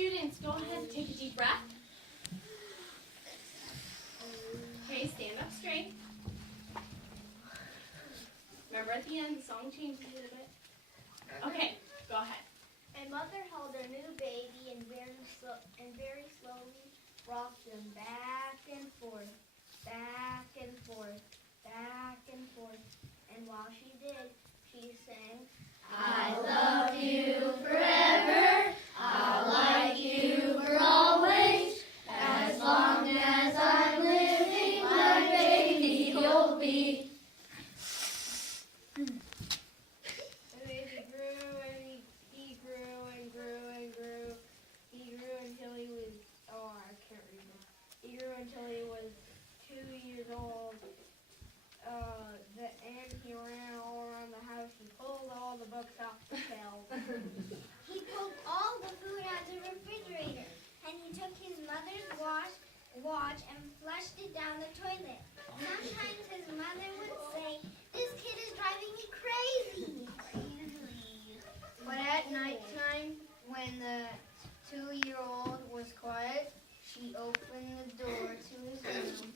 students, go ahead and take a deep breath. Okay, stand up straight. Remember at the end, the song changes a little bit. Okay, go ahead. A mother held her new baby and very slowly rocked him back and forth, back and forth, back and forth. And while she did, she sang, I love you forever, I'll like you for always, as long as I'm living, my baby you'll be. The baby grew and he grew and grew and grew. He grew until he was, I can't read it. He grew until he was 2 years old. And he ran all around the house. He pulled all the books off the shelves. He pulled all the food out of the refrigerator, and he took his mother's watch and flushed it down the toilet. Sometimes his mother would say, "This kid is driving me crazy." But at nighttime, when the 2-year-old was quiet, she opened the door to his room,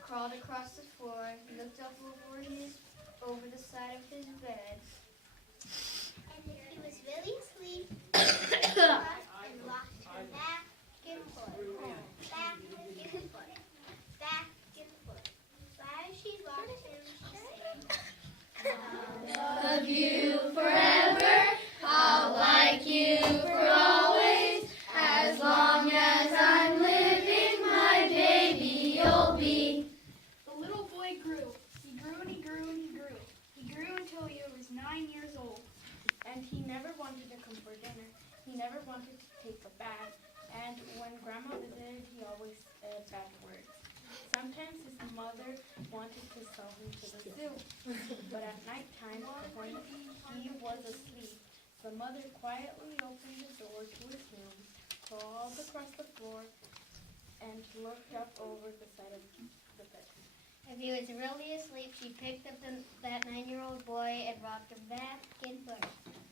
crawled across the floor, looked up over the side of his bed. And if he was really asleep, she flushed and rocked him back and forth, back and forth, back and forth. While she rocked him, she sang, I'll love you forever, I'll like you for always, as long as I'm living, my baby you'll be. The little boy grew. He grew and he grew and he grew. He grew until he was 9 years old. And he never wanted to come for dinner. He never wanted to take a bath. And when Grandma visited, he always said bad words. Sometimes his mother wanted to sell him to the zoo. But at nighttime, when he was asleep, the mother quietly opened the door to his room, crawled across the floor, and looked up over the side of the bed. If he was really asleep, she picked up that 9-year-old boy and rocked him back and forth,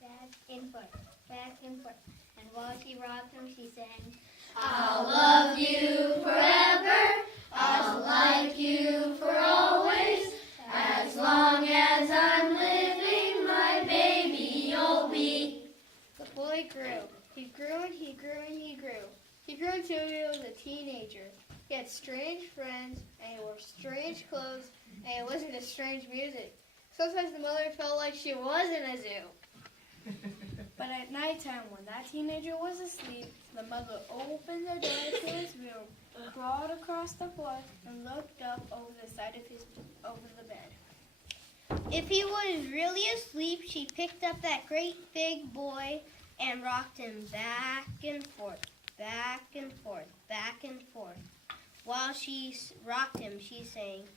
back and forth, back and forth. And while she rocked him, she sang, I'll love you forever, I'll like you for always, as long as I'm living, my baby you'll be. The boy grew. He grew and he grew and he grew. He grew until he was a teenager. He had strange friends, and he wore strange clothes, and he listened to strange music. Sometimes the mother felt like she was in a zoo. But at nighttime, when that teenager was asleep, the mother opened the door to his room, crawled across the floor, and looked up over the side of the bed. If he was really asleep, she picked up that great big boy and rocked him back and forth, back and forth, back and forth. While she rocked him, she sang,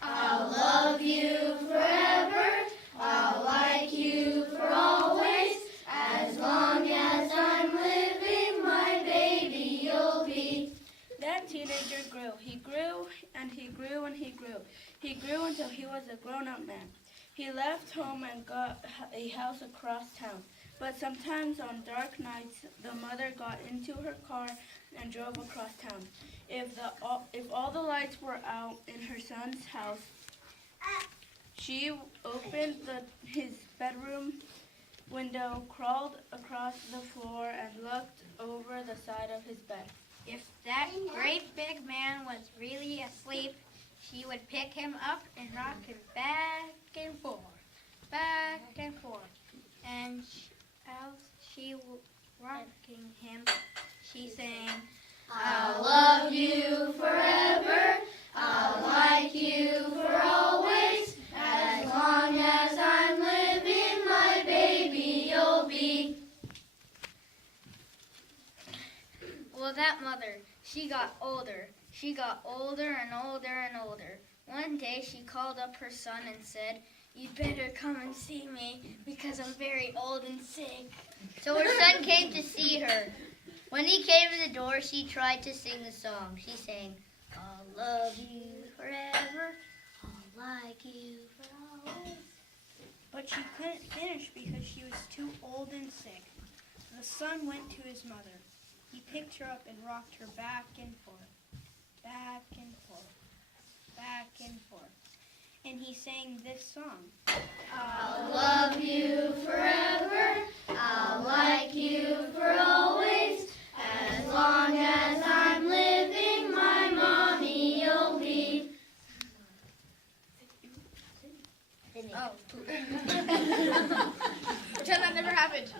I'll love you forever, I'll like you for always, as long as I'm living, my baby you'll be. That teenager grew. He grew and he grew and he grew. He grew until he was a grown-up man. He left home and got a house across town. But sometimes on dark nights, the mother got into her car and drove across town. If all the lights were out in her son's house, she opened his bedroom window, crawled across the floor, and looked over the side of his bed. if that great big man was really asleep, she would pick him up and rock him back and forth, back and forth. And as she was rocking him, she sang, I'll love you forever, I'll like you for always, as long as I'm living, my baby you'll be. well, that mother, she got older. She got older and older and older. One day she called up her son and said, "You'd better come and see me because I'm very old and sick." So her son came to see her. When he came to the door, she tried to sing the song. She sang, "I'll love you forever, I'll like you for always." But she couldn't finish because she was too old and sick. The son went to his mother. He picked her up and rocked her back and forth, back and forth, back and forth. And he sang this song. I'll love you forever. I'll like you for always. As long as I'm living, my mommy you'll be. Oh. Pretend that never happened.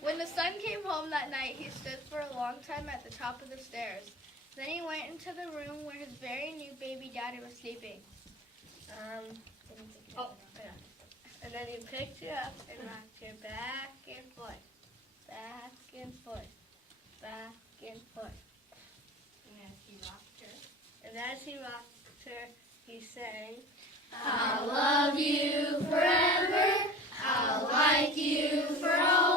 When the son came home that night, he stood for a long time at the top of the stairs. Then he went into the room where his very new baby daddy was sleeping. And then he picked her up and rocked her back and forth, back and forth, back and forth. And as he rocked her, he sang, I'll love you forever. I'll like you for always.